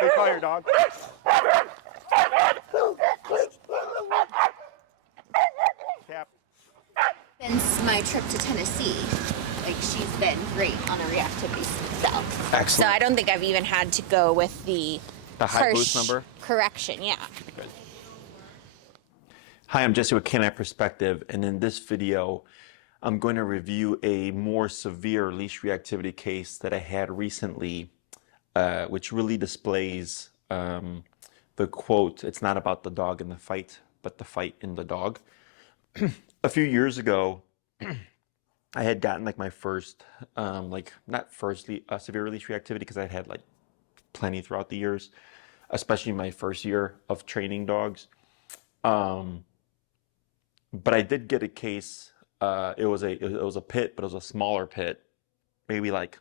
Hey, call your dog. Cap. Since my trip to Tennessee, like she's been great on a reactivity stuff. Excellent. So I don't think I've even had to go with the high boost number? correction, yeah. Good. Hi, I'm Jesse with Canine Perspective, and in this video, I'm going to review a more severe leash reactivity case that I had recently, which really displays the quote, "It's not about the dog in the fight, but the fight in the dog." A few years ago, I had gotten like my first, not firstly severe leash reactivity, because I had like plenty throughout the years, especially my first year of training dogs. But I did get a case. It was a pit, but it was a smaller pit, maybe like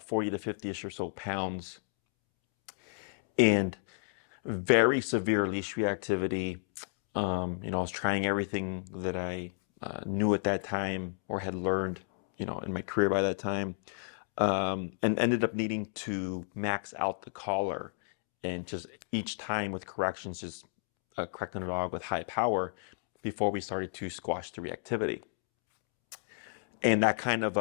40 to 50ish or so pounds, and very severe leash reactivity. I was trying everything that I knew at that time or had learned, in my career by that time, and ended up needing to max out the collar, and just each time with corrections, just correcting the dog with high power before we started to squash the reactivity. And that kind of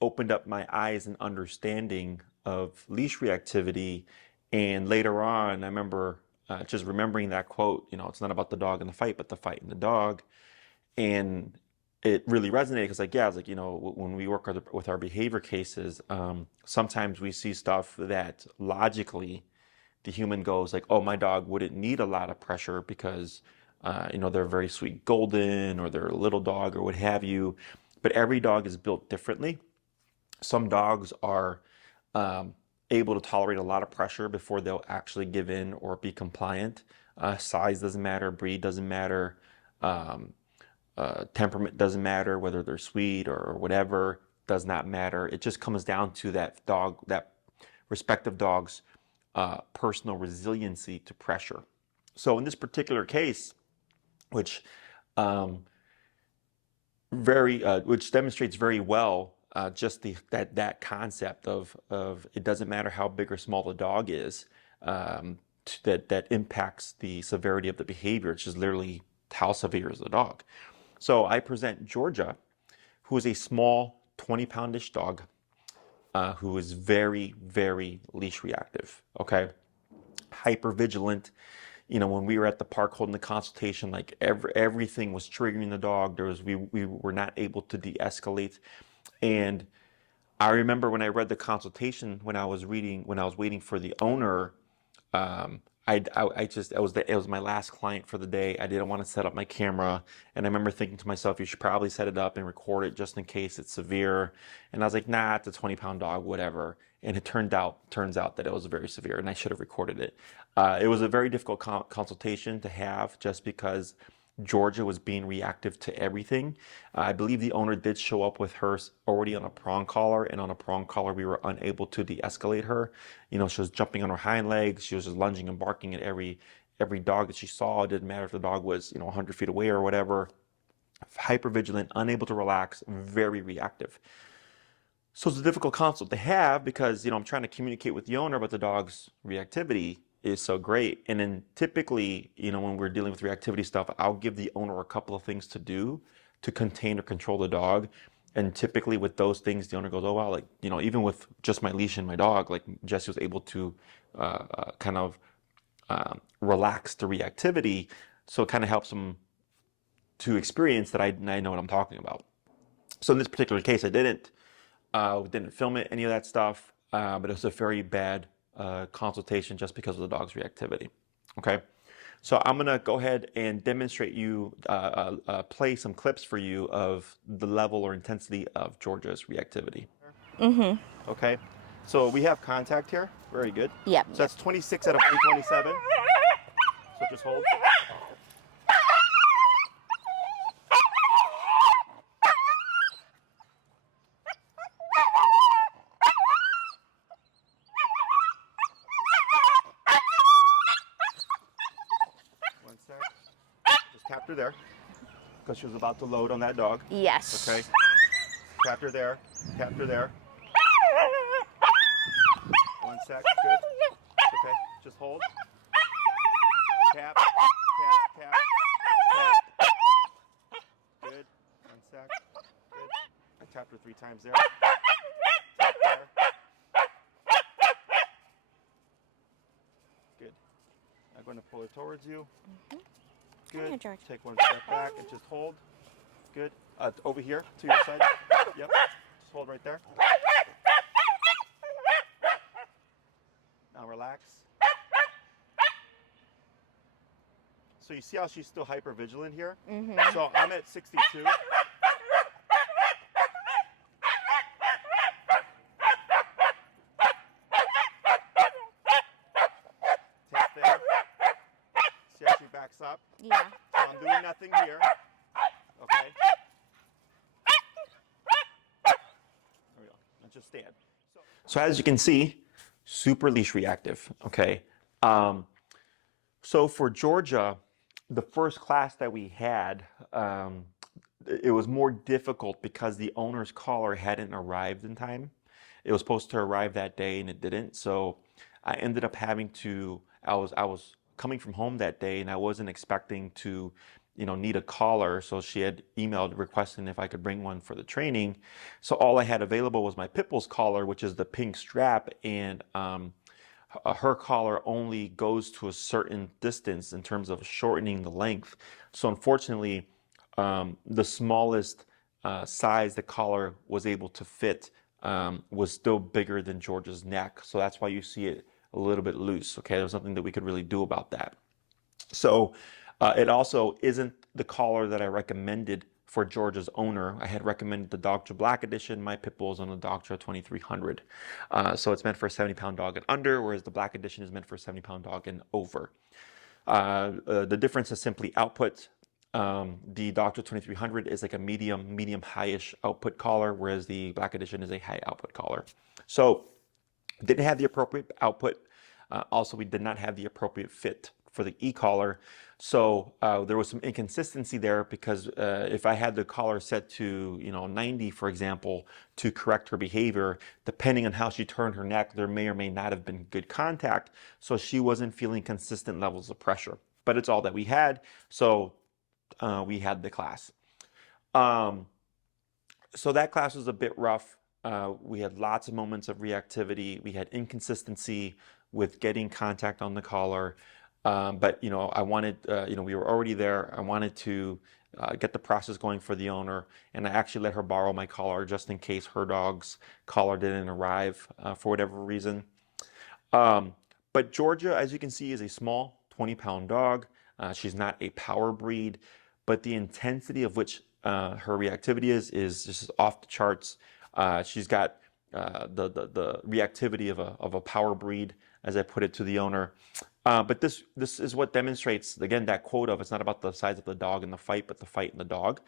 opened up my eyes and understanding of leash reactivity. And later on, I remember just remembering that quote, "It's not about the dog in the fight, but the fight in the dog." And it really resonated, because I was like, when we work with our behavior cases, sometimes we see stuff that logically the human goes like, "Oh, my dog wouldn't need a lot of pressure because they're very sweet golden, or they're a little dog, or what have you." But every dog is built differently. Some dogs are able to tolerate a lot of pressure before they'll actually give in or be compliant. Size doesn't matter, breed doesn't matter, temperament doesn't matter, whether they're sweet or whatever does not matter. It just comes down to that respective dog's personal resiliency to pressure. So in this particular case, which demonstrates very well just that concept of it doesn't matter how big or small the dog is, that impacts the severity of the behavior. It's just literally how severe is the dog. So I present Georgia, who is a small 20-poundish dog, who is very, very leash reactive. Okay, hyper vigilant. When we were at the park holding the consultation, like everything was triggering the dog. We were not able to de-escalate. And I remember when I read the consultation, when I was waiting for the owner, it was my last client for the day. I didn't want to set up my camera, and I remember thinking to myself, you should probably set it up and record it just in case it's severe. And I was like, nah, it's a 20-pound dog, whatever. And it turns out that it was very severe, and I should have recorded it. It was a very difficult consultation to have, just because Georgia was being reactive to everything. I believe the owner did show up with her already on a prong collar, and on a prong collar we were unable to de-escalate her. She was jumping on her hind legs. She was just lunging and barking at every dog that she saw. It didn't matter if the dog was 100 feet away or whatever. Hyper vigilant, unable to relax, very reactive. So it's a difficult consult to have, because I'm trying to communicate with the owner, but the dog's reactivity is so great. And then typically, when we're dealing with reactivity stuff, I'll give the owner a couple of things to do to contain or control the dog. And typically with those things, the owner goes, "Oh wow, even with just my leash and my dog, like Jesse was able to kind of relax the reactivity." So it kind of helps them to experience that I know what I'm talking about. So in this particular case, I didn't film it, any of that stuff, but it was a very bad consultation just because of the dog's reactivity. Okay, so I'm gonna go ahead and demonstrate play some clips for you of the level or intensity of Georgia's reactivity. Okay, so we have contact here. Very good. Yep. So that's 26 out of 127. So just hold. Just tapped her there, because she was about to load on that dog. Yes. Okay. Tapped her there. Tapped her there. One sec. Good. Okay, just hold. Tap, tap, tap, tap. Good. One sec. Good. I tapped her 3 times there. Tap there. Good. I'm going to pull her towards you. Good. Here, George. Take 1 step back and just hold. Good. Over here to your side. Yep. Just hold right there. Now relax. So you see how she's still hyper vigilant here? So I'm at 62. Tap there. See how she backs up? Yeah. So I'm doing nothing here. Okay. There we go. Now just stand. So as you can see, super leash reactive. Okay. So for Georgia, the first class that we had, it was more difficult because the owner's collar hadn't arrived in time. It was supposed to arrive that day and it didn't. So I ended up having to, I was coming from home that day and I wasn't expecting to, need a collar. So she had emailed requesting if I could bring one for the training. So all I had available was my Pitbull's collar, which is the pink strap, and her collar only goes to a certain distance in terms of shortening the length. So unfortunately, the smallest size the collar was able to fit was still bigger than George's neck. So that's why you see it a little bit loose. Okay, there was nothing that we could really do about that. So it also isn't the collar that I recommended for George's owner. I had recommended the Dogtra Black Edition. My pit bull is on the Dogtra 2300. So it's meant for a 70-pound dog and under, whereas the Black Edition is meant for a 70-pound dog and over. The difference is simply output. The Dogtra 2300 is like a medium high-ish output collar, whereas the Black Edition is a high output collar. So didn't have the appropriate output. Also, we did not have the appropriate fit for the e-collar. So there was some inconsistency there because if I had the collar set to 90, for example, to correct her behavior, depending on how she turned her neck, there may or may not have been good contact. So she wasn't feeling consistent levels of pressure. But it's all that we had. So we had the class. So that class was a bit rough. We had lots of moments of reactivity. We had inconsistency with getting contact on the collar. But I wanted, we were already there. I wanted to get the process going for the owner, and I actually let her borrow my collar just in case her dog's collar didn't arrive for whatever reason. But Georgia, as you can see, is a small 20-pound dog. She's not a power breed, but the intensity of which her reactivity is just off the charts. She's got the reactivity of a power breed, as I put it to the owner. But this is what demonstrates, again, that quote of it's not about the size of the dog in the fight, but the fight in the dog.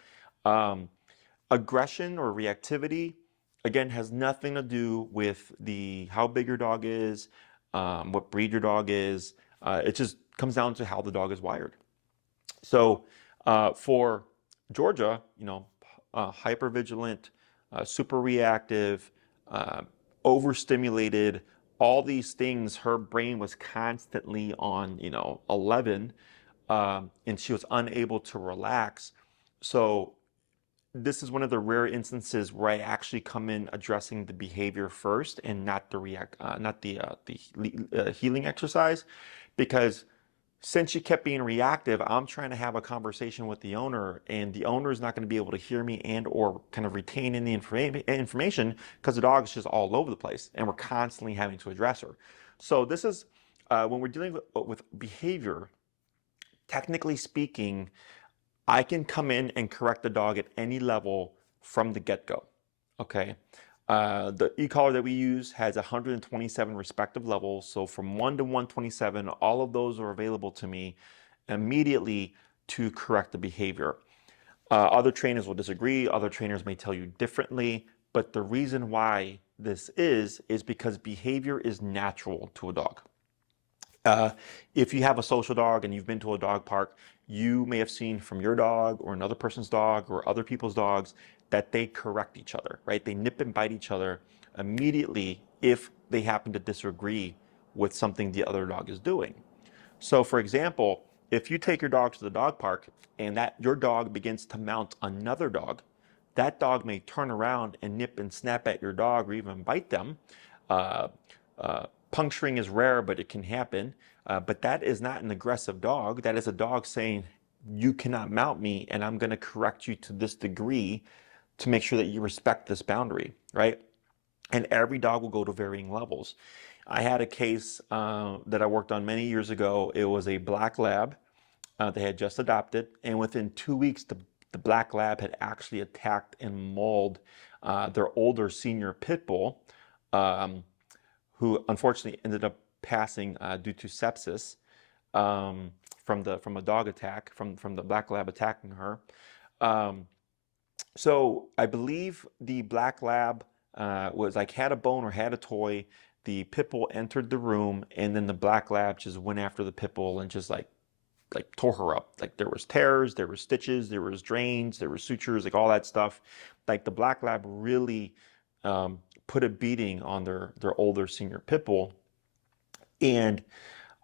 Aggression or reactivity, again, has nothing to do with how big your dog is, what breed your dog is. It just comes down to how the dog is wired. So for Georgia, hypervigilant, super reactive, overstimulated, all these things, her brain was constantly on, 11, and she was unable to relax. So this is one of the rare instances where I actually come in addressing the behavior first and not the healing exercise, because since she kept being reactive, I'm trying to have a conversation with the owner, and the owner is not going to be able to hear me and or kind of retain any information because the dog is just all over the place, and we're constantly having to address her. So this is when we're dealing with behavior, technically speaking, I can come in and correct the dog at any level from the get-go. Okay. The e-collar that we use has 127 respective levels. So from 1 to 127, all of those are available to me immediately to correct the behavior. Other trainers will disagree. Other trainers may tell you differently. But the reason why this is because behavior is natural to a dog. If you have a social dog and you've been to a dog park, you may have seen from your dog or another person's dog or other people's dogs that they correct each other, right? They nip and bite each other immediately if they happen to disagree with something the other dog is doing. So for example, if you take your dog to the dog park and that your dog begins to mount another dog, that dog may turn around and nip and snap at your dog or even bite them. Uh, Puncturing is rare, but it can happen. But that is not an aggressive dog. That is a dog saying, you cannot mount me and I'm going to correct you to this degree to make sure that you respect this boundary, right? And every dog will go to varying levels. I had a case that I worked on many years ago. It was a black lab they had just adopted, and within 2 weeks, the black lab had actually attacked and mauled their older senior pit bull, who unfortunately ended up passing due to sepsis from a dog attack, from the black lab attacking her. So I believe the black lab was like had a bone or had a toy. The pit bull entered the room, and then the black lab just went after the pit bull and just like tore her up. Like there was tears, there was stitches, there was drains, there were sutures, like all that stuff. Like the black lab really put a beating on their older senior pit bull. And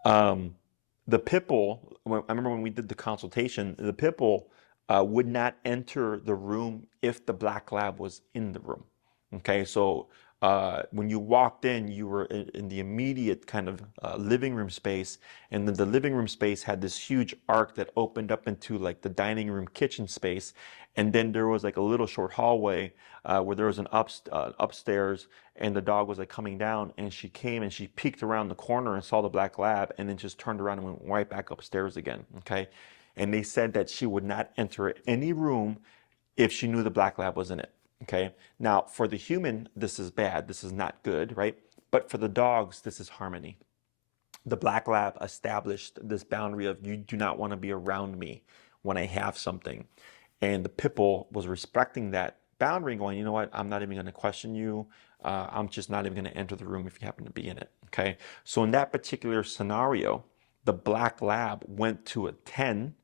the pit bull, I remember when we did the consultation, the pit bull would not enter the room if the black lab was in the room. Okay, so when you walked in, you were in the immediate kind of living room space, and then the living room space had this huge arc that opened up into like the dining room kitchen space, and then there was like a little short hallway where there was an upstairs, and the dog was like coming down, and she came and she peeked around the corner and saw the black lab, and then just turned around and went right back upstairs again. Okay, and they said that she would not enter any room if she knew the black lab was in it. Okay, now for the human, this is bad, this is not good, right? But for the dogs, this is harmony. The black lab established this boundary of you do not want to be around me when I have something. And the pit bull was respecting that boundary, going, you know what, I'm not even going to question you. I'm just not even going to enter the room if you happen to be in it. Okay, so in that particular scenario, the black lab went to a 10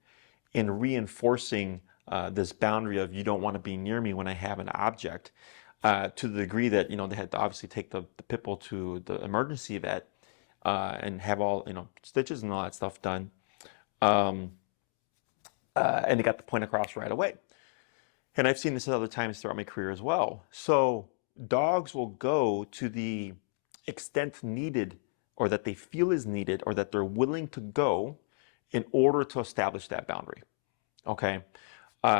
in reinforcing this boundary of you don't want to be near me when I have an object, to the degree that, you know, they had to obviously take the pit bull to the emergency vet and have all, you know, stitches and all that stuff done. And they got the point across right away. And I've seen this at other times throughout my career as well. So dogs will go to the extent needed, or that they feel is needed, or that they're willing to go in order to establish that boundary. Okay.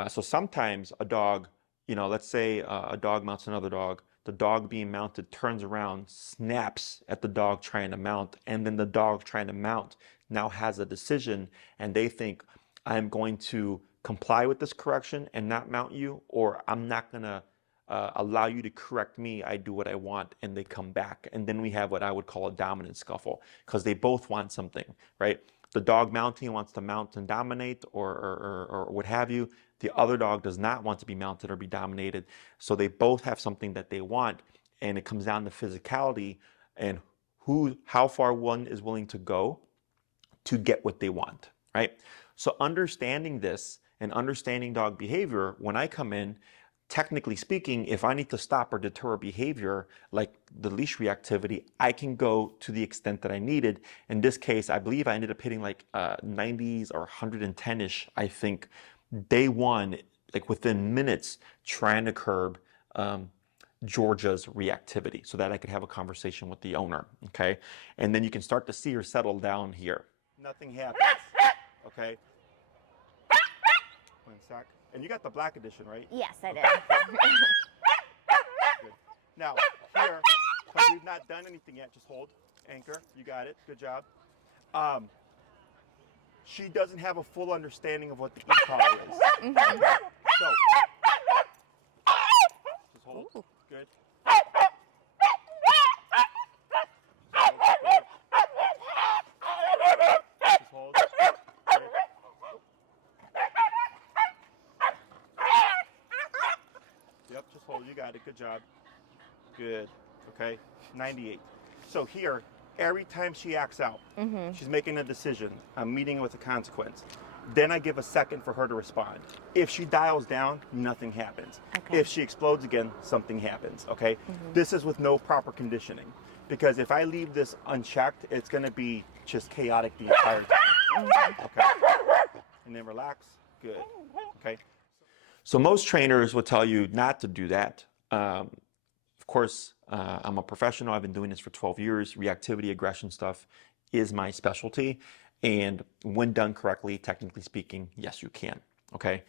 So sometimes a dog, you know, let's say a dog mounts another dog, the dog being mounted turns around, snaps at the dog trying to mount, and then the dog trying to mount now has a decision, and they think, I'm going to comply with this correction and not mount you, or I'm not going to allow you to correct me, I do what I want, and they come back. And then we have what I would call a dominant scuffle, because they both want something, right? The dog mounting wants to mount and dominate, or what have you. The other dog does not want to be mounted or be dominated. So they both have something that they want, and it comes down to physicality and how far one is willing to go to get what they want, right? So understanding this and understanding dog behavior, when I come in, technically speaking, if I need to stop or deter behavior like the leash reactivity, I can go to the extent that I needed. In this case, I believe I ended up hitting like 90s or 110-ish, I think, day one, like within minutes, trying to curb Georgia's reactivity so that I could have a conversation with the owner, okay? And then you can start to see her settle down here. Nothing happens, okay? 1 sec. And you got the black edition, right? Yes, I did. Good. Now, here, because we've not done anything yet, just hold, anchor, you got it, good job. She doesn't have a full understanding of what the e-collar is. Mm-hmm. So, just hold, Ooh. good. Just hold. Good. Yep, just hold. You got it. Good job. Good. Okay. 98. So here, every time she acts out, she's making a decision. I'm meeting with a consequence. Then I give a second for her to respond. If she dials down, nothing happens. Okay. If she explodes again, something happens. Okay. This is with no proper conditioning. Because if I leave this unchecked, it's going to be just chaotic the entire time. Okay. And then relax. Good. Okay. So most trainers will tell you not to do that. Of course, I'm a professional. I've been doing this for 12 years. Reactivity, aggression stuff is my specialty. And when done correctly, technically speaking, yes, you can. Okay.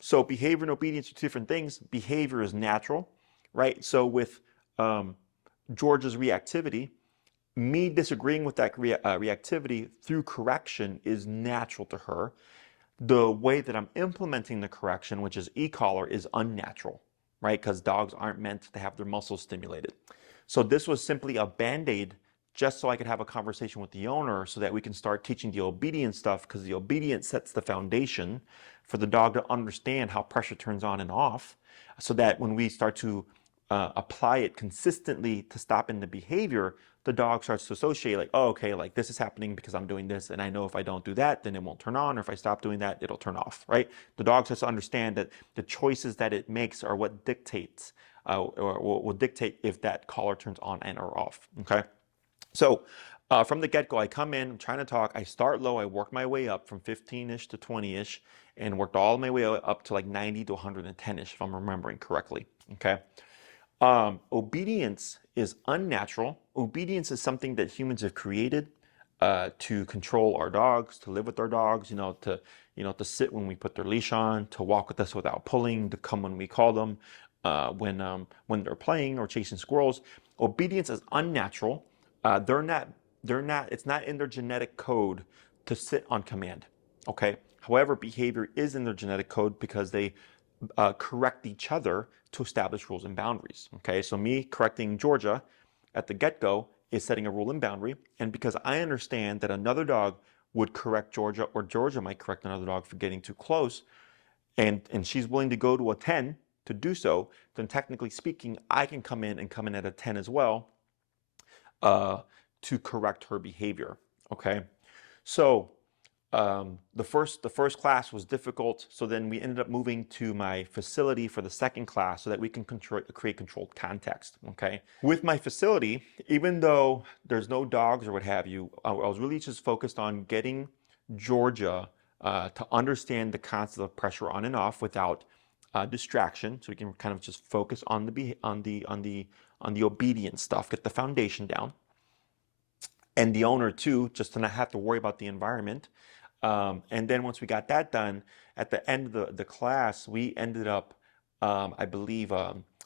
So behavior and obedience are two different things. Behavior is natural, right? So with Georgia's reactivity, me disagreeing with that reactivity through correction is natural to her. The way that I'm implementing the correction, which is e-collar, is unnatural, right? Because dogs aren't meant to have their muscles stimulated. So this was simply a band-aid just so I could have a conversation with the owner so that we can start teaching the obedience stuff, because the obedience sets the foundation for the dog to understand how pressure turns on and off, so that when we start to apply it consistently to stop in the behavior, the dog starts to associate like, oh, okay, like this is happening because I'm doing this, and I know if I don't do that, then it won't turn on, or if I stop doing that, it'll turn off, right? The dog starts to understand that the choices that it makes are what dictates, or will dictate if that collar turns on and or off, okay? So from the get-go, I come in, I'm trying to talk, I start low, I work my way up from 15-ish to 20-ish, and worked all my way up to like 90 to 110-ish, if I'm remembering correctly, okay? Obedience is unnatural. Obedience is something that humans have created to control our dogs, to live with our dogs, to sit when we put their leash on, to walk with us without pulling, to come when we call them, when they're playing or chasing squirrels. Obedience is unnatural. It's not in their genetic code to sit on command, okay? However, behavior is in their genetic code because they correct each other to establish rules and boundaries, okay? So me correcting Georgia at the get-go is setting a rule and boundary, and because I understand that another dog would correct Georgia, or Georgia might correct another dog for getting too close, and she's willing to go to a 10 to do so, then technically speaking, I can come in at a 10 as well, to correct her behavior, okay? So the first class was difficult, so then we ended up moving to my facility for the second class so that we can create controlled context, okay? With my facility, even though there's no dogs or what have you, I was really just focused on getting Georgia to understand the concept of pressure on and off without distraction, so we can kind of just focus on the obedience stuff, get the foundation down, and the owner too, just to not have to worry about the environment. And then once we got that done, at the end of the class, we ended up, I believe,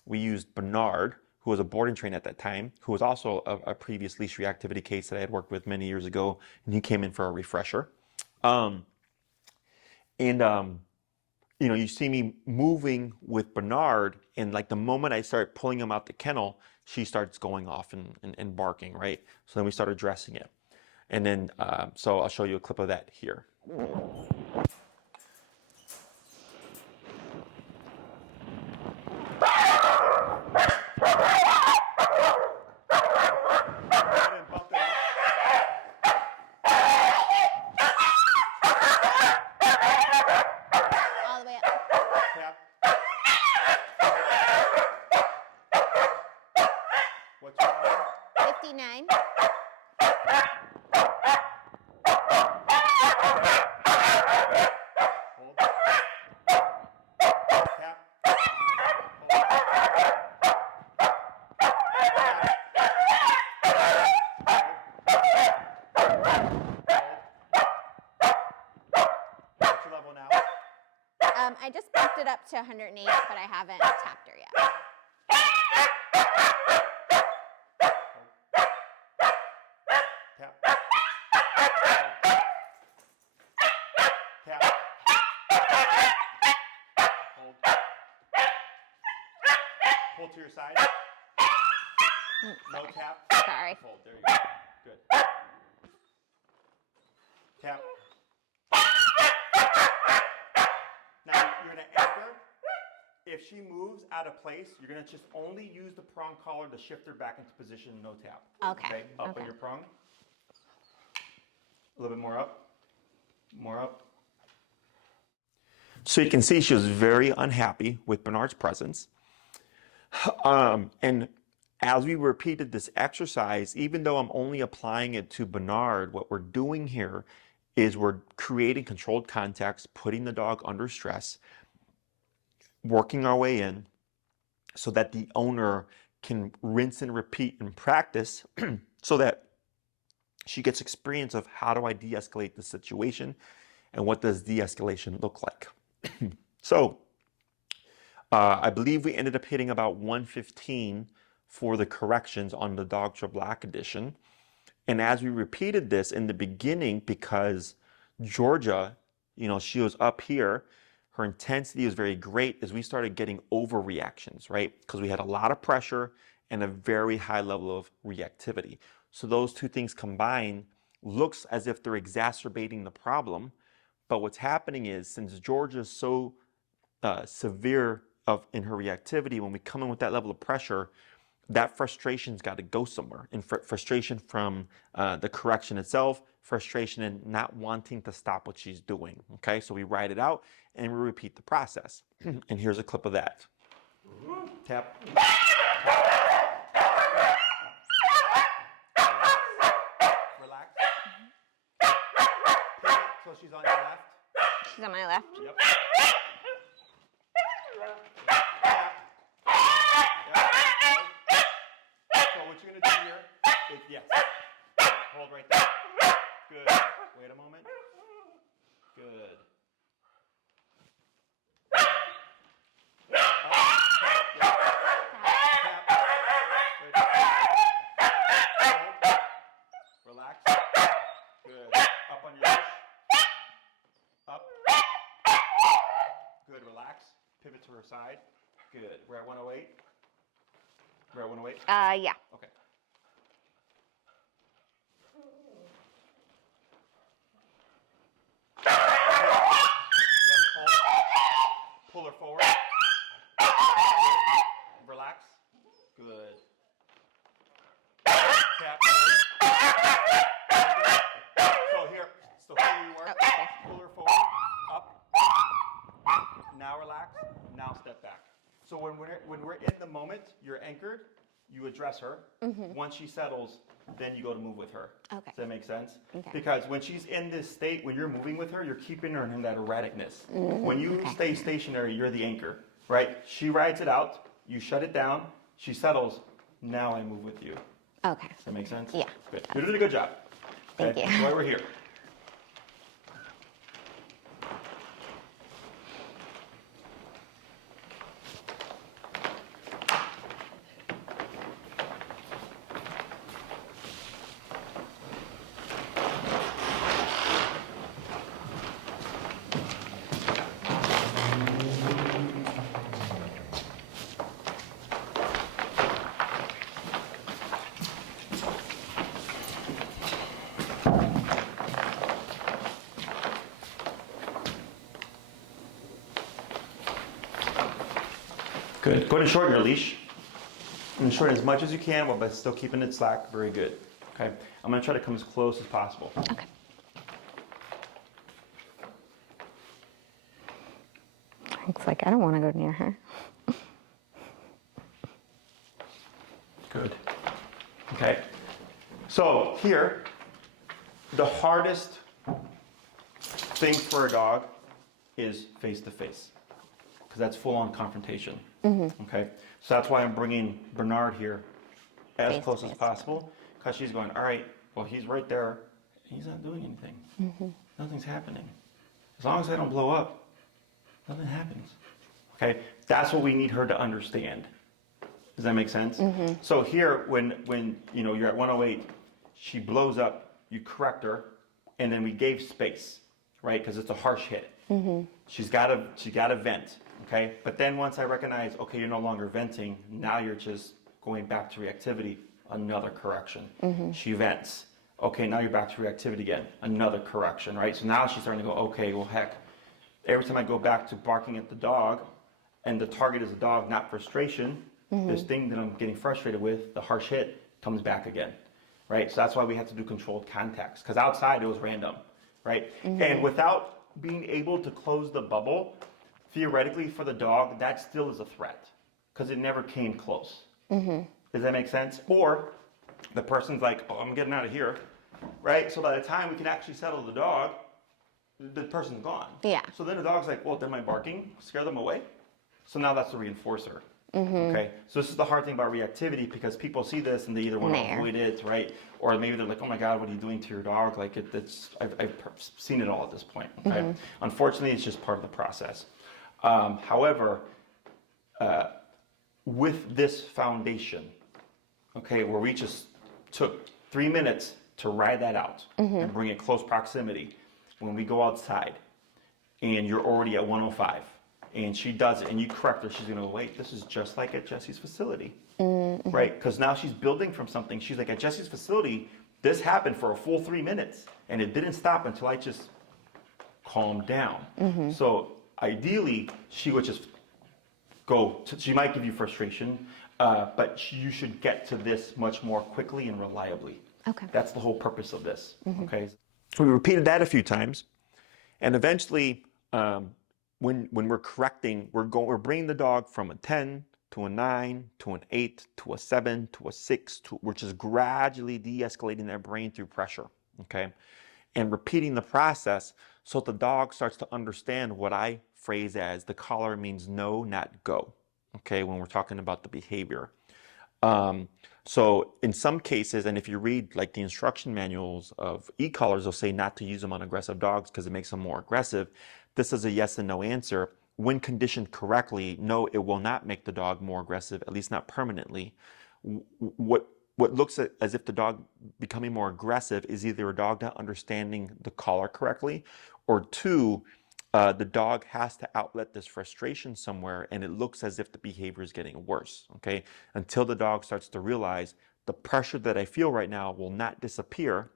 we used Bernard, who was a board and train at that time, who was also a previous leash reactivity case that I had worked with many years ago, and he came in for a refresher. You see me moving with Bernard, and like the moment I start pulling him out the kennel, she starts going off and barking, right? So then we start addressing it. And then, so I'll show you a clip of that here. All the way up. What's your number? 59. I just bumped it up to 108, but I haven't tapped her yet. Tap. Tap. Hold. Pull to your side. No tap. Sorry. Hold. There you go. Good. Tap. Now you're going to anchor. If she moves out of place, you're going to just only use the prong collar to shift her back into position, no tap. Okay. Up on your prong. A little bit more up. More up. So you can see she was very unhappy with Bernard's presence. And as we repeated this exercise, even though I'm only applying it to Bernard, what we're doing here is we're creating controlled context, putting the dog under stress, working our way in so that the owner can rinse and repeat and practice so that she gets experience of how do I de-escalate the situation and what does de-escalation look like. So I believe we ended up hitting about 115 for the corrections on the Dogs Are Black edition. And as we repeated this in the beginning, because Georgia, she was up here, her intensity was very great as we started getting overreactions, right? Because we had a lot of pressure and a very high level of reactivity. So those two things combined looks as if they're exacerbating the problem. But what's happening is, since Georgia's so severe in her reactivity, when we come in with that level of pressure, that frustration's got to go somewhere. And frustration from the correction itself, frustration in not wanting to stop what she's doing. Okay, so we write it out and we repeat the process. And here's a clip of that. Tap. Relax. So she's on your left. She's on my left. Yep. So what you're going to do here is, yes, hold right there. Good. Wait a moment. Good. Relax. Good. Up on your leash. Up. Good. Relax. Pivot to her side. Good. We're at 108. We're at 108? Yeah. Okay. Yep, hold. Pull her forward. Good. Relax. Good. Tap. So here, still where you were. Okay. Pull her forward. Up. Now relax. Now step back. So when we're in the moment, you're anchored, you address her. Mm-hmm. Once she settles, then you go to move with her. Okay. Does that make sense? Okay. Because when she's in this state, when you're moving with her, you're keeping her in that erraticness. Mm-hmm. When you stay stationary, you're the anchor, right? She rides it out, you shut it down, she settles, now I move with you. Okay. Does that make sense? Yeah. Good. You're doing a good job. Thank you. That's why we're here. Good. Go ahead and shorten your leash. And shorten as much as you can, but still keeping it slack. Very good. Okay. I'm going to try to come as close as possible. Okay. Looks like I don't want to go near her. Good. Okay. So here, the hardest thing for a dog is face-to-face, because that's full-on confrontation. Mm-hmm. Okay. So that's why I'm bringing Bernard here as close as possible, because she's going, all right, well, he's right there. He's not doing anything. Mm-hmm. Nothing's happening. As long as I don't blow up, nothing happens. Okay. That's what we need her to understand. Does that make sense? Mm-hmm. So here, when you're at 108, she blows up, you correct her, and then we gave space, right? Because it's a harsh hit. Mm-hmm. She got to vent, okay? But then once I recognize, okay, you're no longer venting, now you're just going back to reactivity, another correction. Mm-hmm. She vents. Okay, now you're back to reactivity again, another correction, right? So now she's starting to go, okay, well, heck, every time I go back to barking at the dog, and the target is the dog, not frustration, this thing that I'm getting frustrated with, the harsh hit, comes back again, right? So that's why we had to do controlled contacts, because outside it was random, right? Mm-hmm. And without being able to close the bubble, theoretically for the dog, that still is a threat, because it never came close. Mm-hmm. Does that make sense? Or the person's like, oh, I'm getting out of here, right? So by the time we can actually settle the dog, the person's gone. Yeah. So then the dog's like, well, did my barking scare them away? So now that's the reinforcer. Okay. So this is the hard thing about reactivity, because people see this and they either want to avoid it, right? Or maybe they're like, oh my God, what are you doing to your dog? Like I've seen it all at this point. Okay. Unfortunately, it's just part of the process. However, with this foundation, okay, where we just took 3 minutes to ride that out and bring it close proximity, when we go outside and you're already at 105 and she does it and you correct her, she's going to go, wait, this is just like at Jesse's facility, right? Because now she's building from something. She's like, at Jesse's facility, this happened for a full 3 minutes and it didn't stop until I just calmed down. So ideally, she would just she might give you frustration, but you should get to this much more quickly and reliably. Okay. That's the whole purpose of this, okay? We repeated that a few times, and eventually, when we're correcting, we're bringing the dog from a 10 to a 9 to an 8 to a 7 to a 6, we're just gradually de-escalating their brain through pressure, okay? And repeating the process so the dog starts to understand what I phrase as the collar means no, not go, okay, when we're talking about the behavior. So in some cases, and if you read like the instruction manuals of e-collars, they'll say not to use them on aggressive dogs because it makes them more aggressive. This is a yes and no answer. When conditioned correctly, no, it will not make the dog more aggressive, at least not permanently. What looks as if the dog becoming more aggressive is either a dog not understanding the collar correctly, or two, the dog has to outlet this frustration somewhere, and it looks as if the behavior is getting worse, okay? Until the dog starts to realize the pressure that I feel right now will not disappear.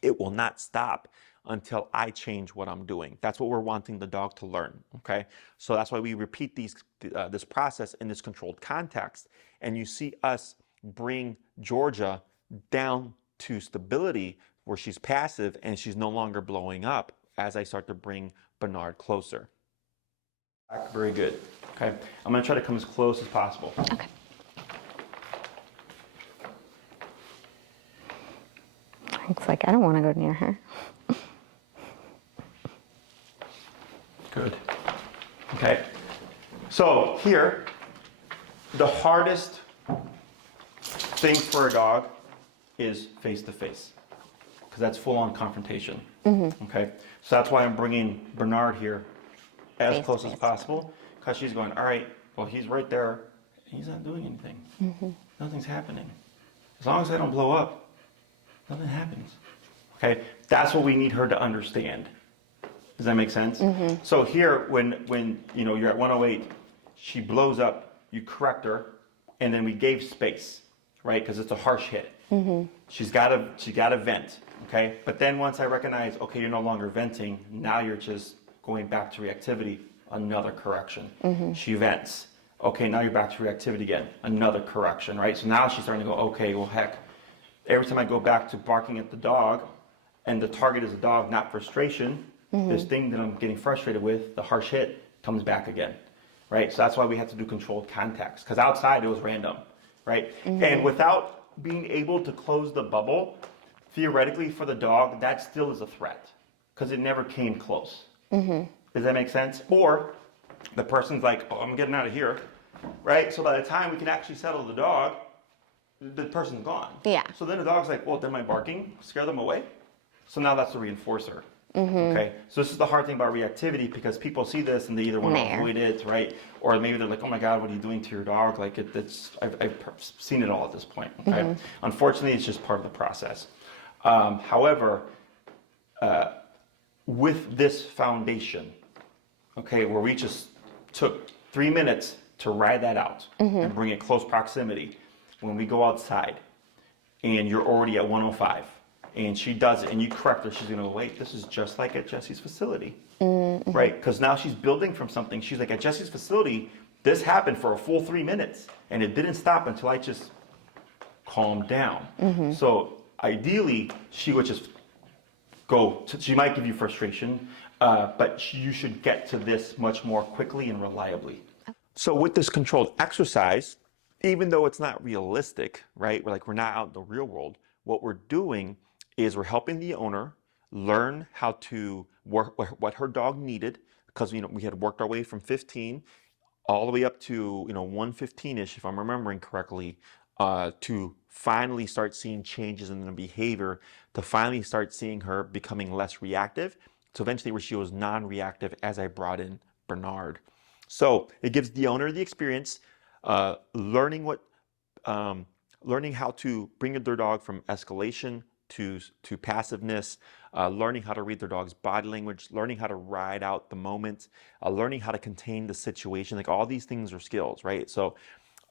It will not stop until I change what I'm doing. That's what we're wanting the dog to learn, okay? So that's why we repeat this process in this controlled context, and you see us bring Georgia down to stability where she's passive and she's no longer blowing up as I start to bring Bernard closer. Very good. Okay, I'm going to try to come as close as possible. Okay. Looks like I don't want to go near her. Good. Okay. So here, the hardest thing for a dog is face-to-face, because that's full-on confrontation. Okay. So that's why I'm bringing Bernard here as close as possible, because she's going, all right, well, he's right there. He's not doing anything. Nothing's happening. As long as I don't blow up, nothing happens. Okay. That's what we need her to understand. Does that make sense? So here, when you're at 108, she blows up, you correct her, and then we gave space, right? Because it's a harsh hit. She's got to vent, okay? But then once I recognize, okay, you're no longer venting, now you're just going back to reactivity, another correction. She vents. Okay, now you're back to reactivity again, another correction, right? So now she's starting to go, okay, well, heck, every time I go back to barking at the dog, and the target is the dog, not frustration, this thing that I'm getting frustrated with, the harsh hit, comes back again, right? So that's why we have to do controlled contacts, because outside it was random, right? And without being able to close the bubble, theoretically for the dog, that still is a threat, because it never came close. Does that make sense? Or the person's like, oh, I'm getting out of here, right? So by the time we can actually settle the dog, the person's gone. Yeah. So then the dog's like, well, did my barking scare them away? So now that's the reinforcer. Okay, so this is the hard thing about reactivity, because people see this and they either want to avoid it, right? Or maybe they're like, oh my God, what are you doing to your dog? Like I've seen it all at this point, okay? Unfortunately, it's just part of the process. However, with this foundation, okay, where we just took 3 minutes to ride that out and bring it close proximity, when we go outside and you're already at 105, and she does it, and you correct her, she's going to go, wait, this is just like at Jesse's facility, right? Because now she's building from something. She's like, at Jesse's facility, this happened for a full 3 minutes, and it didn't stop until I just calmed down. So ideally, she would just she might give you frustration, but you should get to this much more quickly and reliably. So with this controlled exercise, even though it's not realistic, right? We're not out in the real world. What we're doing is we're helping the owner learn how to work what her dog needed, because we had worked our way from 15 all the way up to 115-ish, if I'm remembering correctly, to finally start seeing changes in the behavior, to finally start seeing her becoming less reactive, to eventually where she was non-reactive as I brought in Bernard. So it gives the owner the experience, learning learning how to bring their dog from escalation to passiveness, learning how to read their dog's body language, learning how to ride out the moment, learning how to contain the situation. Like, all these things are skills, right? So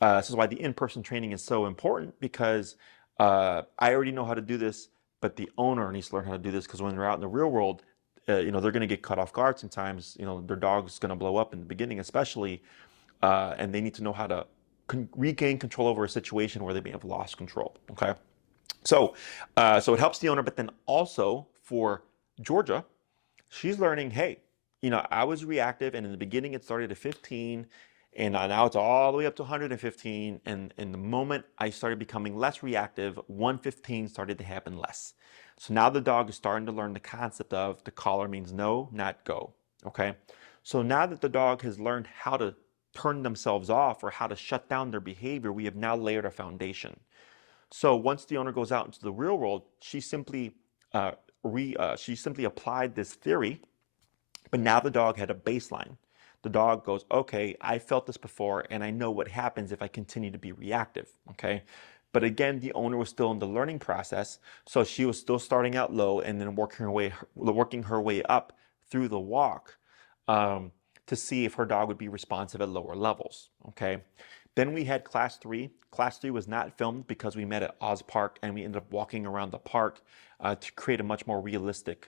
this is why the in-person training is so important, because I already know how to do this, but the owner needs to learn how to do this, because when they're out in the real world, they're going to get caught off guard sometimes. Their dog's going to blow up in the beginning, especially, and they need to know how to regain control over a situation where they may have lost control. Okay, so it helps the owner, but then also for Georgia, she's learning, hey, I was reactive, and in the beginning it started at 15, and now it's all the way up to 115, and the moment I started becoming less reactive, 115 started to happen less. So now the dog is starting to learn the concept of the collar means no, not go. Okay, so now that the dog has learned how to turn themselves off or how to shut down their behavior, we have now layered a foundation. So once the owner goes out into the real world, she simply applied this theory, but now the dog had a baseline. The dog goes, okay, I felt this before, and I know what happens if I continue to be reactive. Okay, but again, the owner was still in the learning process, so she was still starting out low and then working her way up through the walk, to see if her dog would be responsive at lower levels. Okay. Then we had class 3. Class 3 was not filmed because we met at Oz Park, and we ended up walking around the park to create a much more realistic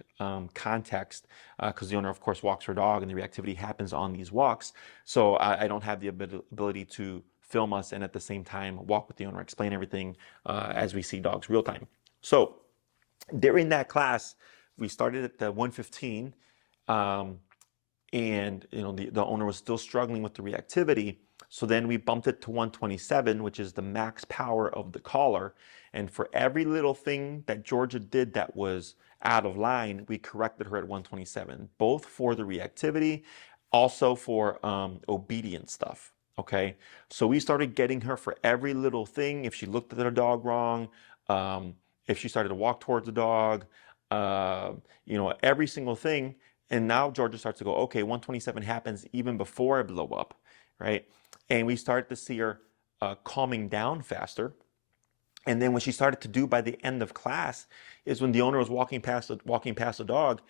context, because the owner, of course, walks her dog and the reactivity happens on these walks. So I don't have the ability to film us and at the same time walk with the owner, explain everything as we see dogs real time. So during that class, we started at the 115, and the owner was still struggling with the reactivity. So then we bumped it to 127, which is the max power of the collar. And for every little thing that Georgia did that was out of line, we corrected her at 127, both for the reactivity, also for obedience stuff. Okay, so we started getting her for every little thing. If she looked at the dog wrong, if she started to walk towards the dog, every single thing. And now Georgia starts to go, okay, 127 happens even before I blow up, right? And we started to see her calming down faster. And then when she started to do by the end of class is when the owner was walking past the dog,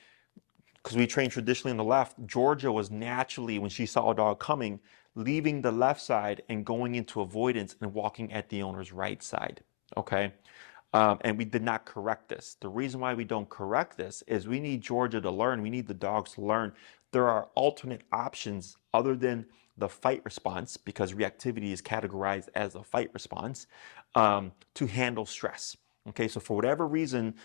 because we train traditionally on the left, Georgia was naturally, when she saw a dog coming, leaving the left side and going into avoidance and walking at the owner's right side. Okay. And we did not correct this. The reason why we don't correct this is we need Georgia to learn. We need the dogs to learn. There are alternate options other than the fight response, because reactivity is categorized as a fight response, to handle stress. Okay, so for whatever reason,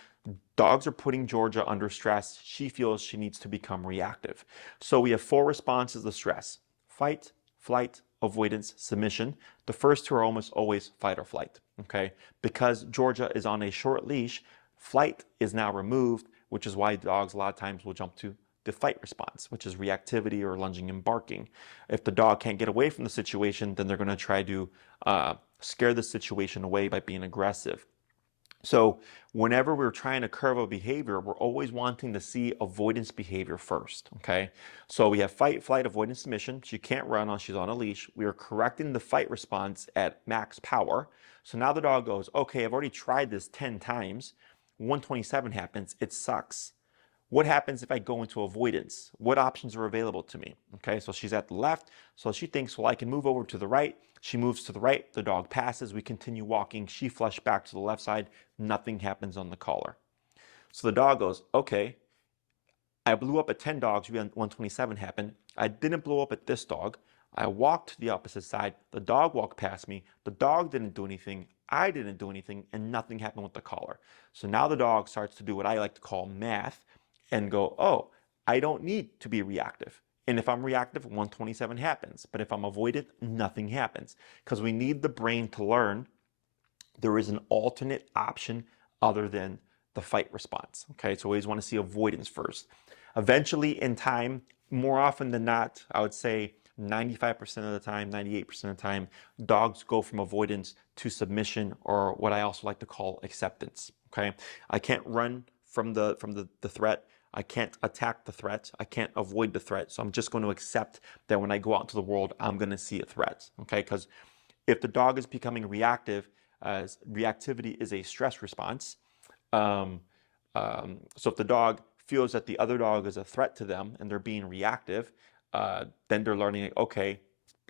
dogs are putting Georgia under stress. She feels she needs to become reactive. So we have 4 responses to stress: fight, flight, avoidance, submission. The first 2 are almost always fight or flight. Okay, because Georgia is on a short leash, flight is now removed, which is why dogs a lot of times will jump to the fight response, which is reactivity or lunging and barking. If the dog can't get away from the situation, then they're going to try to scare the situation away by being aggressive. So whenever we're trying to curve a behavior, we're always wanting to see avoidance behavior first, okay? So we have fight, flight, avoidance, submission. She can't run unless she's on a leash. We are correcting the fight response at max power. So now the dog goes, okay, I've already tried this 10 times. 127 happens. It sucks. What happens if I go into avoidance? What options are available to me? Okay, so she's at the left, so she thinks, well, I can move over to the right. She moves to the right, the dog passes, we continue walking, she flushed back to the left side, nothing happens on the collar. So the dog goes, okay, I blew up at 10 dogs, 127 happened. I didn't blow up at this dog. I walked to the opposite side, the dog walked past me, the dog didn't do anything, I didn't do anything, and nothing happened with the collar. So now the dog starts to do what I like to call math, and go, oh, I don't need to be reactive. And if I'm reactive, 127 happens. But if I'm avoidant, nothing happens. Because we need the brain to learn there is an alternate option other than the fight response. Okay, so we always want to see avoidance first. Eventually, in time, more often than not, I would say 95% of the time, 98% of the time, dogs go from avoidance to submission, or what I also like to call acceptance. Okay, I can't run from the threat. I can't attack the threat. I can't avoid the threat. So I'm just going to accept that when I go out into the world, I'm going to see a threat. Okay, because if the dog is becoming reactive, reactivity is a stress response. So if the dog feels that the other dog is a threat to them and they're being reactive, then they're learning, okay,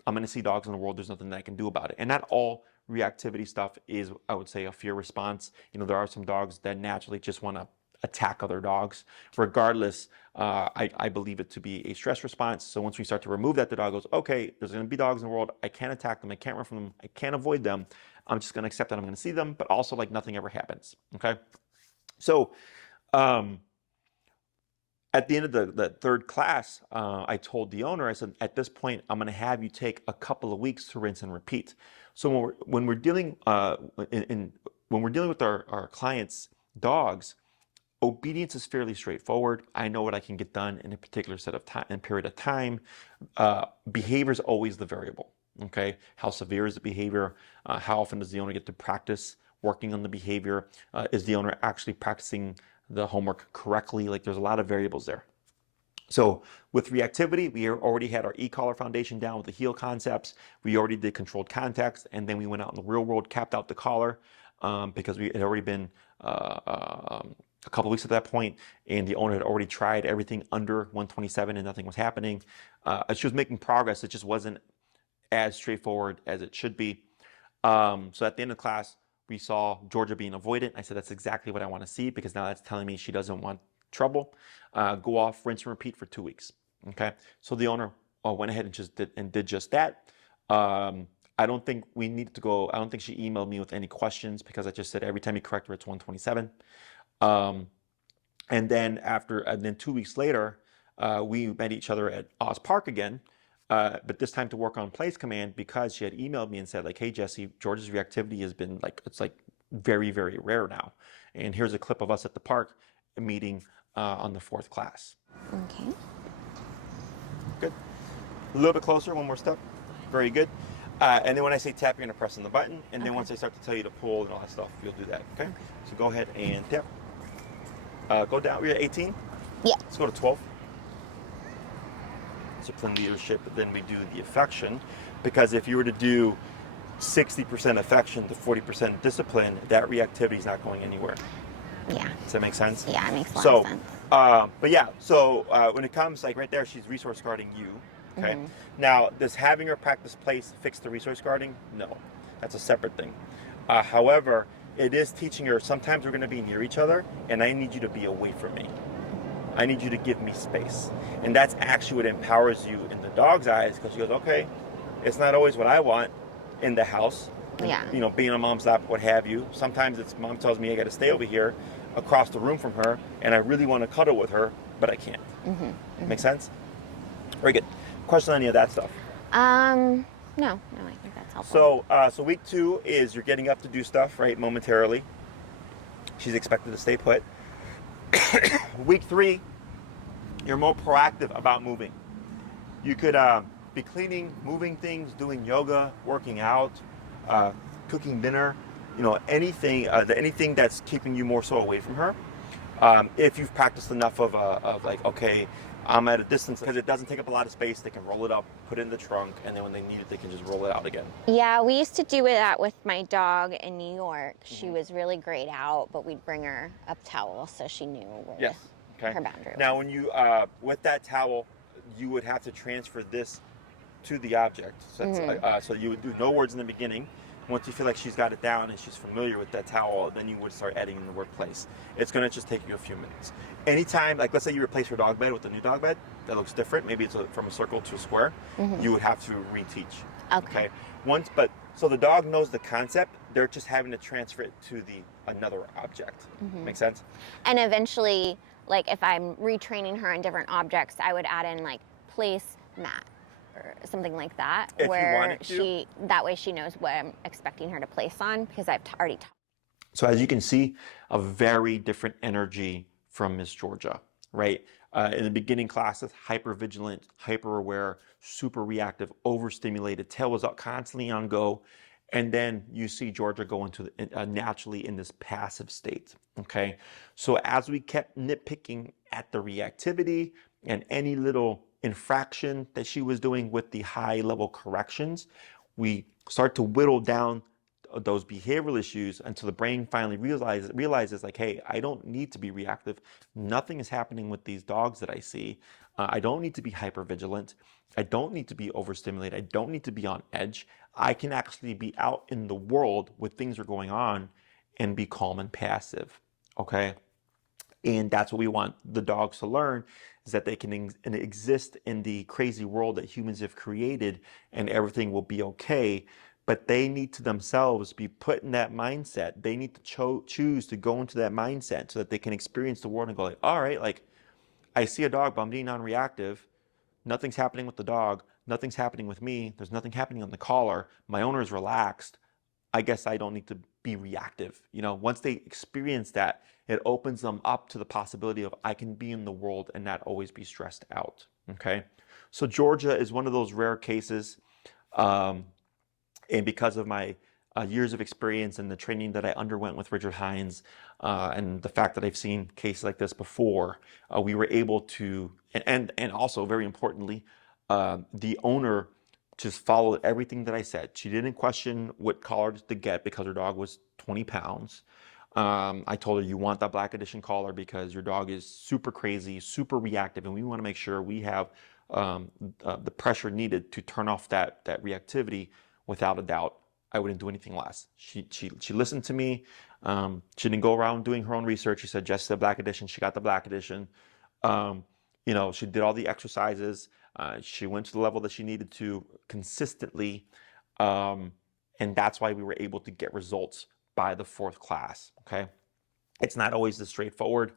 I'm going to see dogs in the world. There's nothing that I can do about it. And not all reactivity stuff is, I would say, a fear response. You know, there are some dogs that naturally just want to attack other dogs. Regardless, I believe it to be a stress response. So once we start to remove that, the dog goes, okay, there's going to be dogs in the world. I can't attack them. I can't run from them. I can't avoid them. I'm just going to accept that I'm going to see them, but also like nothing ever happens. Okay. So at the end of the third class, I told the owner, I said, at this point, I'm going to have you take a couple of weeks to rinse and repeat. So when we're dealing when we're dealing with our clients' dogs, obedience is fairly straightforward. I know what I can get done in a particular set of time and period of time. Behavior is always the variable. Okay, how severe is the behavior? How often does the owner get to practice working on the behavior? Is the owner actually practicing the homework correctly? Like, there's a lot of variables there. So with reactivity, we already had our e-collar foundation down with the heel concepts. We already did controlled context, and then we went out in the real world, capped out the collar because we had already been a couple of weeks at that point, and the owner had already tried everything under 127 and nothing was happening. She was making progress. It just wasn't as straightforward as it should be. So at the end of class, we saw Georgia being avoidant. I said, that's exactly what I want to see, because now that's telling me she doesn't want trouble. Go off, rinse and repeat for 2 weeks. Okay. So the owner went ahead and did just that. I don't think we needed to go. I don't think she emailed me with any questions, because I just said every time you correct her, it's 127. And then 2 weeks later, we met each other at Oz Park again, but this time to work on place command, because she had emailed me and said, like, hey, Jesse, George's reactivity has been it's very, very rare now. And here's a clip of us at the park meeting on the 4th class. Okay. Good. A little bit closer, one more step. Very good. And then when I say tap, you're going to press on the button. And then once I start to tell you to pull and all that stuff, you'll do that. Okay? So go ahead and tap. Go down. We're at 18? Yeah. Let's go to 12. Discipline, leadership, but then we do the affection. Because if you were to do 60% affection to 40% discipline, that reactivity is not going anywhere. Yeah. Does that make sense? Yeah, it makes a lot of sense. But yeah, so when it comes, like right there, she's resource guarding you. Okay. Mm-hmm. Now, does having her practice place fix the resource guarding? No, that's a separate thing. However, it is teaching her, sometimes we're going to be near each other, and I need you to be away from me. I need you to give me space. And that's actually what empowers you in the dog's eyes, because she goes, okay, it's not always what I want in the house. Yeah. You know, being on mom's lap, what have you. Sometimes it's mom tells me I got to stay over here across the room from her, and I really want to cuddle with her, but I can't. Mm-hmm. Mm-hmm. Make sense? Very good. Question on any of that stuff? No, I think that's helpful. So week 2 is you're getting up to do stuff, right, momentarily. She's expected to stay put. Week 3, you're more proactive about moving. You could be cleaning, moving things, doing yoga, working out, cooking dinner, you know, anything that's keeping you more so away from her. If you've practiced enough of like, okay, I'm at a distance, because it doesn't take up a lot of space. They can roll it up, put it in the trunk, and then when they need it, they can just roll it out again. Yeah, we used to do that with my dog in New York. She was really great out, but we'd bring her a towel so she knew where her boundary was. Now, when you, with that towel, you would have to transfer this to the object. So, so you would do no words in the beginning. Once you feel like she's got it down and she's familiar with that towel, then you would start adding in the workplace. It's going to just take you a few minutes. Anytime, like let's say you replace your dog bed with a new dog bed that looks different, maybe it's from a circle to a square, you would have to reteach. Okay. So the dog knows the concept, they're just having to transfer it to another object. Make sense? And eventually, like if I'm retraining her on different objects, I would add in like place Matt or something like that, If you where wanted to. that way she knows what I'm expecting her to place on, because I've already talked. So as you can see, a very different energy from Miss Georgia, right? In the beginning classes, hyper vigilant, hyper aware, super reactive, overstimulated, tail was up constantly on go. And then you see Georgia go into naturally in this passive state, okay? So as we kept nitpicking at the reactivity and any little infraction that she was doing with the high level corrections, we start to whittle down those behavioral issues until the brain finally realizes like, hey, I don't need to be reactive. Nothing is happening with these dogs that I see. I don't need to be hyper vigilant. I don't need to be overstimulated. I don't need to be on edge. I can actually be out in the world where things are going on and be calm and passive. Okay. And that's what we want the dogs to learn, is that they can exist in the crazy world that humans have created and everything will be okay. But they need to themselves be put in that mindset. They need to choose to go into that mindset so that they can experience the world and go like, all right, like I see a dog, but I'm being non-reactive. Nothing's happening with the dog. Nothing's happening with me. There's nothing happening on the collar. My owner is relaxed. I guess I don't need to be reactive. You know, once they experience that, it opens them up to the possibility of I can be in the world and not always be stressed out. Okay. So Georgia is one of those rare cases. And because of my years of experience and the training that I underwent with Richard Hines, and the fact that I've seen cases like this before, we were able to, and also very importantly, the owner just followed everything that I said. She didn't question what collar to get because her dog was 20 pounds. I told her, you want that black edition collar because your dog is super crazy, super reactive, and we want to make sure we have the pressure needed to turn off that reactivity. Without a doubt, I wouldn't do anything less. She listened to me. She didn't go around doing her own research. She said, just the black edition. She got the black edition. You know, she did all the exercises. She went to the level that she needed to consistently. And that's why we were able to get results by the 4th class, okay? It's not always this straightforward.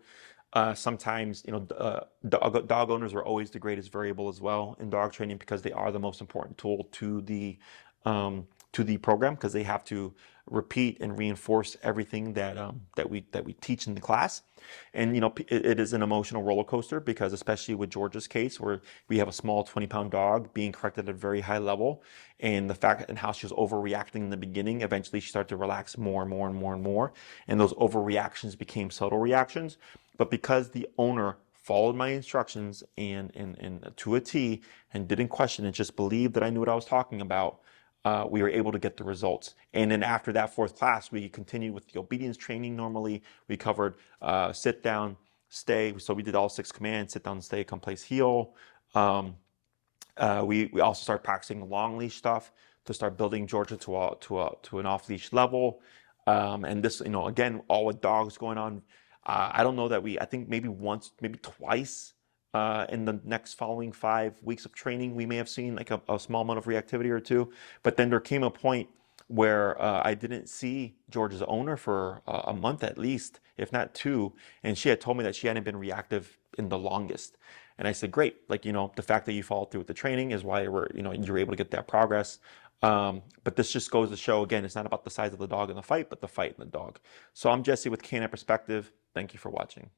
Sometimes, you know, dog owners are always the greatest variable as well in dog training, because they are the most important tool to the program, because they have to repeat and reinforce everything that we teach in the class. And you know, it is an emotional roller coaster, because especially with Georgia's case, where we have a small 20-pound dog being corrected at a very high level, and the fact and how she was overreacting in the beginning, eventually she started to relax more and more and more and more, and those overreactions became subtle reactions. But because the owner followed my instructions and to a T and didn't question it, just believed that I knew what I was talking about, we were able to get the results. And then after that 4th class, we continued with the obedience training. Normally, we covered sit down, stay. So we did all 6 commands: sit down, stay, come, place, heel. We also started practicing long leash stuff to start building Georgia to an off leash level. And this, you know, again, all with dogs going on. I don't know that I think maybe once, maybe twice in the next following 5 weeks of training, we may have seen like a small amount of reactivity or two. But then there came a point where I didn't see Georgia's owner for a month at least, if not 2. And she had told me that she hadn't been reactive in the longest. And I said, great, like, you know, the fact that you followed through with the training is why you're able to get that progress. But this just goes to show, again, it's not about the size of the dog in the fight, but the fight in the dog. So I'm Jesse with Canine Perspective. Thank you for watching.